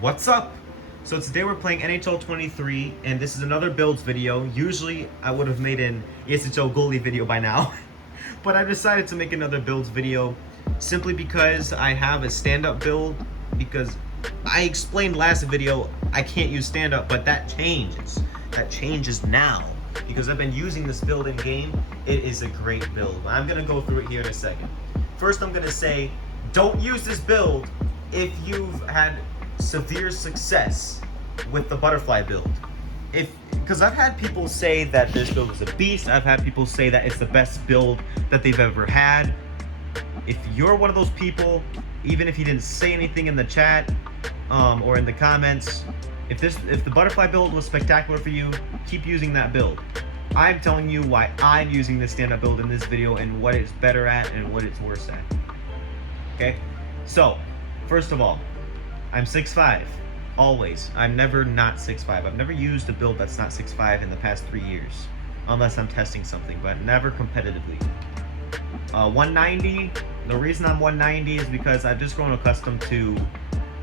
What's up? So today we're playing NHL 23, and this is another builds video. Usually I would have made an ESHL goalie video by now, but I decided to make another builds video simply because I have a stand-up build, because I explained last video I can't use stand-up, but that changes. That changes now because I've been using this build in game. It is a great build. I'm gonna go through it here in a second. First, I'm gonna say don't use this build if you've had severe success with the butterfly build. Because I've had people say that this build is a beast. I've had people say that it's the best build that they've ever had. If you're one of those people, even if you didn't say anything in the chat or in the comments, if the butterfly build was spectacular for you, keep using that build. I'm telling you why I'm using this stand-up build in this video and what it's better at and what it's worse at. Okay, so first of all, I'm 6'5", always. I'm never not 6'5". I've never used a build that's not 6'5" in the past 3 years, unless I'm testing something, but never competitively. 190, the reason I'm 190 is because I've just grown accustomed to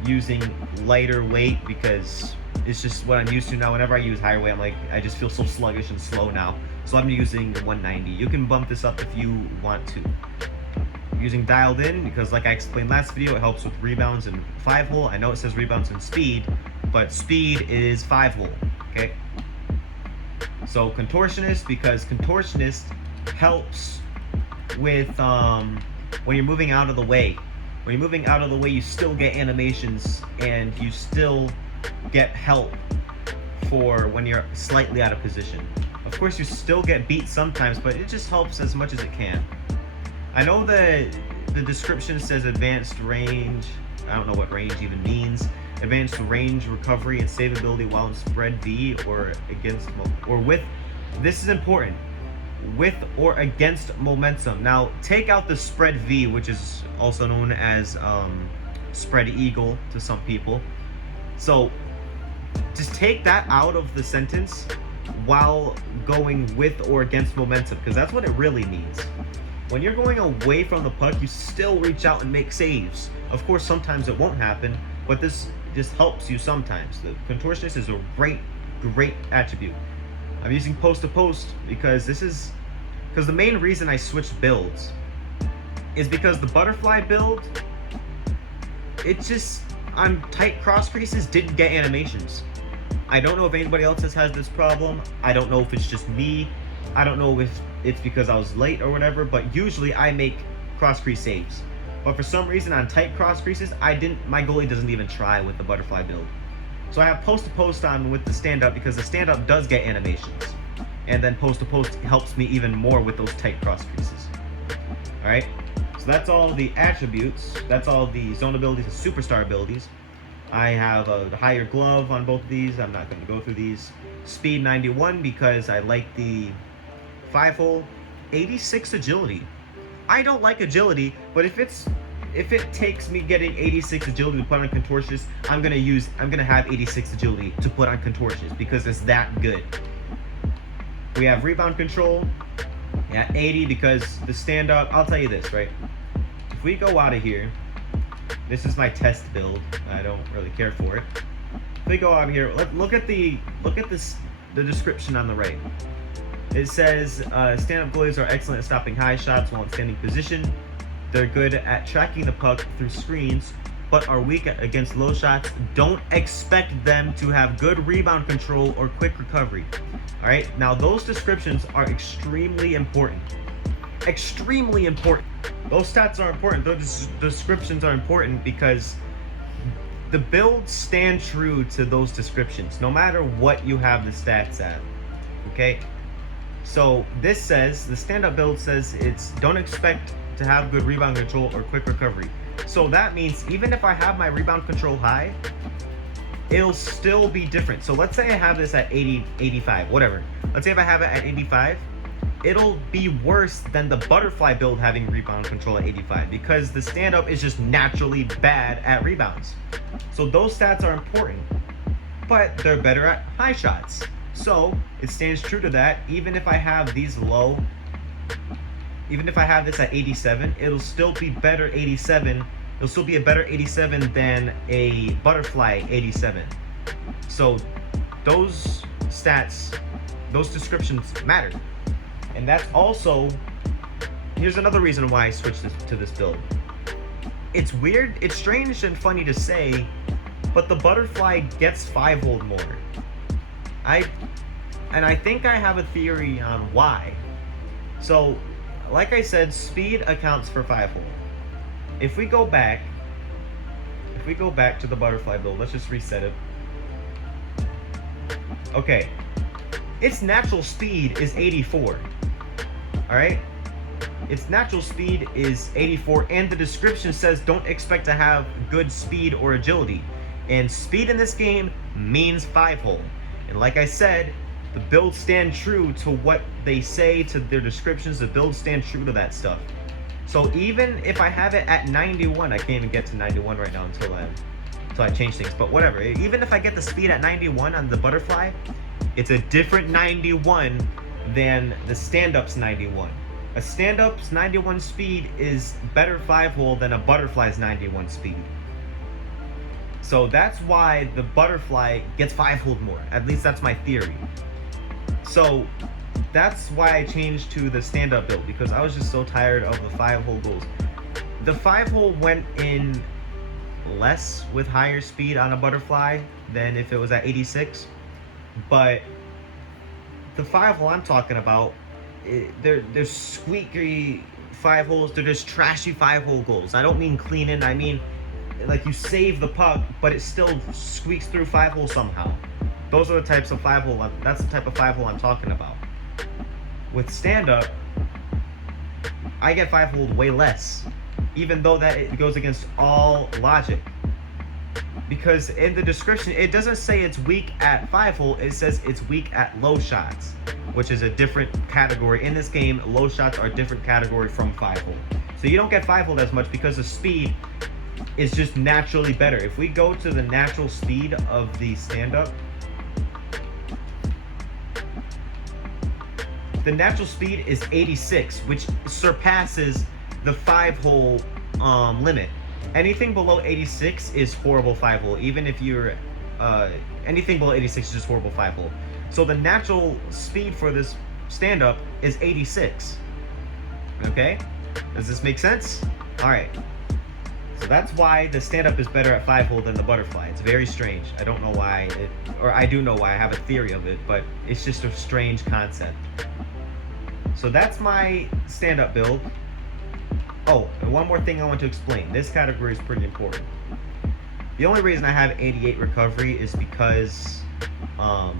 using lighter weight, because it's just what I'm used to now. Whenever I use higher weight, I just feel so sluggish and slow now. So I'm using 190. You can bump this up if you want to. Using dialed in because, like I explained last video, it helps with rebounds and 5-hole. I know it says rebounds and speed, but speed is 5-hole. Okay. So contortionist, because contortionist helps with when you're moving out of the way. When you're moving out of the way, you still get animations and you still get help for when you're slightly out of position. Of course, you still get beat sometimes, but it just helps as much as it can. I know the description says advanced range. I don't know what range even means. Advanced range recovery and save ability while in spread V or against or with. This is important. With or against momentum. Now take out the spread V, which is also known as spread eagle to some people. So just take that out of the sentence while going with or against momentum, because that's what it really means. When you're going away from the puck, you still reach out and make saves. Of course, sometimes it won't happen, but this just helps you sometimes. The contortionist is a great attribute. I'm using post to post because the main reason I switched builds is because the butterfly build, it just, on tight cross creases, didn't get animations. I don't know if anybody else has this problem. I don't know if it's just me. I don't know if it's because I was late or whatever, but usually I make cross crease saves. But for some reason on tight cross creases, my goalie doesn't even try with the butterfly build. So I have post to post on with the stand up because the stand up does get animations. And then post to post helps me even more with those tight cross creases. All right, so that's all the attributes. That's all the zone abilities and superstar abilities. I have a higher glove on both of these. I'm not going to go through these. Speed 91 because I like the 5-hole. 86 agility. I don't like agility, but if it takes me getting 86 agility to put on contortionist, I'm gonna have 86 agility to put on contortionist because it's that good. We have rebound control at 80 because the stand up. I'll tell you this, right? If we go out of here, this is my test build. I don't really care for it. If we go out of here, look at the description on the right. It says stand-up goalies are excellent at stopping high shots while in standing position. They're good at tracking the puck through screens, but are weak against low shots. Don't expect them to have good rebound control or quick recovery. All right, now those descriptions are extremely important. Extremely important. Those stats are important. Those descriptions are important because the builds stand true to those descriptions, no matter what you have the stats at. Okay. So this says, the stand-up build says don't expect to have good rebound control or quick recovery. So that means even if I have my rebound control high, it'll still be different. So let's say I have this at 80, 85, whatever. Let's say if I have it at 85, it'll be worse than the butterfly build having rebound control at 85 because the stand-up is just naturally bad at rebounds. So those stats are important, but they're better at high shots. So it stands true to that. Even if I have these low, even if I have this at 87, it'll still be better 87 it'll still be a better 87 than a butterfly 87. So those stats, those descriptions matter. And that's also, here's another reason why I switched to this build. It's weird, it's strange and funny to say, but the butterfly gets 5-hold more. I think I have a theory on why. So, like I said, speed accounts for 5-hold. If we go back to the butterfly build, let's just reset it. Okay, its natural speed is 84. All right, its natural speed is 84, and the description says don't expect to have good speed or agility. And speed in this game means 5-hold. And like I said, the builds stand true to what they say to their descriptions. The builds stand true to that stuff. So even if I have it at 91, I can't even get to 91 right now until I change things. But whatever, even if I get the speed at 91 on the butterfly, it's a different 91 than the stand-up's 91. A stand-up's 91 speed is better 5-hold than a butterfly's 91 speed. So that's why the butterfly gets 5-hold more. At least that's my theory. So that's why I changed to the stand-up build, because I was just so tired of the 5-hold goals. The 5-hold went in less with higher speed on a butterfly than if it was at 86. But the 5-hole I'm talking about, they're squeaky 5-holes. They're just trashy 5-hole goals. I don't mean clean in. I mean like you save the puck, but it still squeaks through 5-hole somehow. Those are the types of 5-hole. That's the type of 5-hole I'm talking about. With stand-up, I get 5-hold way less, even though that it goes against all logic. Because in the description, it doesn't say it's weak at 5-hole, it says it's weak at low shots, which is a different category. In this game, low shots are a different category from 5-hole. So you don't get 5-hole as much because the speed is just naturally better. If we go to the natural speed of the stand-up, the natural speed is 86, which surpasses the 5-hole limit. Anything below 86 is horrible 5-hole. Even if you're anything below 86 is just horrible 5-hole. So the natural speed for this stand-up is 86. Okay, does this make sense? All right. So that's why the stand-up is better at 5-hole than the butterfly. It's very strange. I don't know why, or I do know why. I have a theory of it, but it's just a strange concept. So that's my stand-up build. Oh, and one more thing I want to explain. This category is pretty important. The only reason I have 88 recovery is because I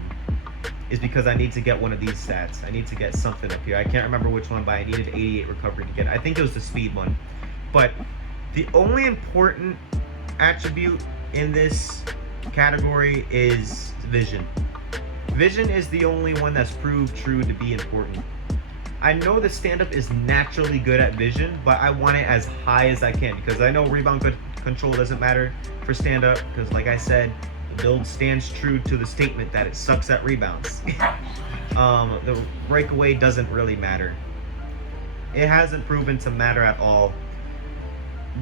need to get one of these stats. I need to get something up here. I can't remember which one, but I needed 88 recovery to get it. I think it was the speed one. But the only important attribute in this category is vision. Vision is the only one that's proved true to be important. I know the stand-up is naturally good at vision, but I want it as high as I can, because I know rebound control doesn't matter for stand-up, because like I said, the build stands true to the statement that it sucks at rebounds. The breakaway doesn't really matter. It hasn't proven to matter at all.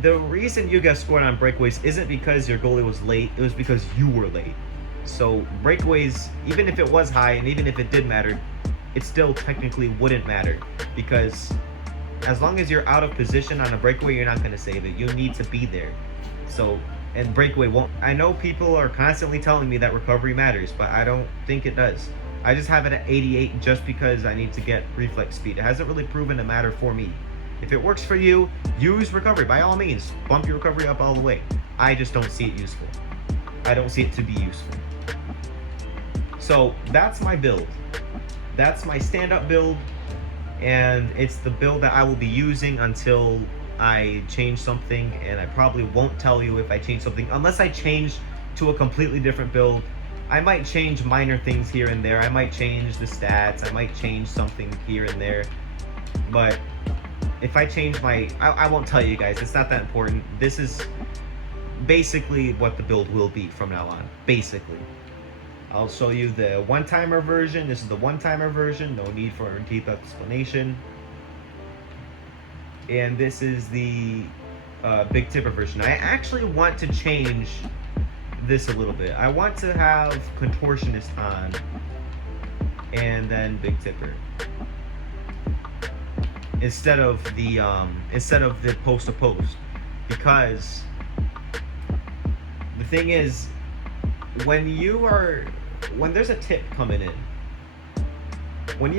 The reason you get scored on breakaways isn't because your goalie was late, it was because you were late. So breakaways, even if it was high and even if it did matter, it still technically wouldn't matter, because as long as you're out of position on a breakaway, you're not going to save it. You need to be there. So, and breakaway won't. I know people are constantly telling me that recovery matters, but I don't think it does. I just have it at 88 just because I need to get reflex speed. It hasn't really proven to matter for me. If it works for you, use recovery. By all means, bump your recovery up all the way. I just don't see it useful. I don't see it to be useful. So that's my build. That's my stand-up build, and it's the build that I will be using until I change something, and I probably won't tell you if I change something unless I change to a completely different build. I might change minor things here and there. I might change the stats. I might change something here and there. But if I change I won't tell you guys. It's not that important. This is basically what the build will be from now on. Basically. I'll show you the one-timer version. This is the one-timer version. No need for a deep explanation. And this is the Big Tipper version. I actually want to change this a little bit. I want to have Contortionist on, and then Big Tipper instead of the post to post, because the thing is, when there's a tip coming in,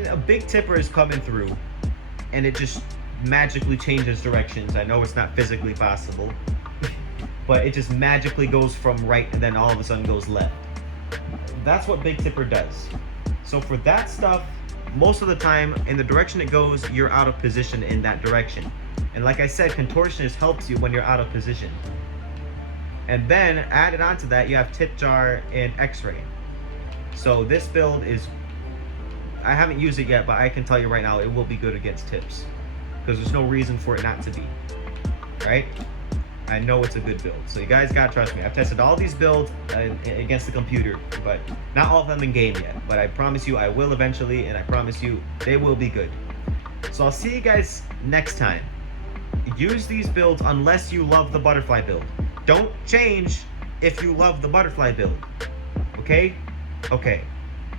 a Big Tipper is coming through, and it just magically changes directions. I know it's not physically possible, but it just magically goes from right and then all of a sudden goes left. That's what Big Tipper does. So for that stuff, most of the time, in the direction it goes, you're out of position in that direction. And like I said, Contortionist helps you when you're out of position. And then added onto that, you have Tip Jar and X-Ray. So this build is, I haven't used it yet, but I can tell you right now, it will be good against tips, because there's no reason for it not to be, right? I know it's a good build, so you guys gotta trust me. I've tested all these builds against the computer, but not all of them in game yet. But I promise you I will eventually, and I promise you they will be good. So I'll see you guys next time. Use these builds unless you love the butterfly build. Don't change if you love the butterfly build, okay? Okay,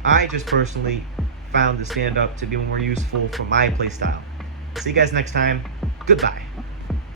I just personally found the stand-up to be more useful for my playstyle. See you guys next time. Goodbye.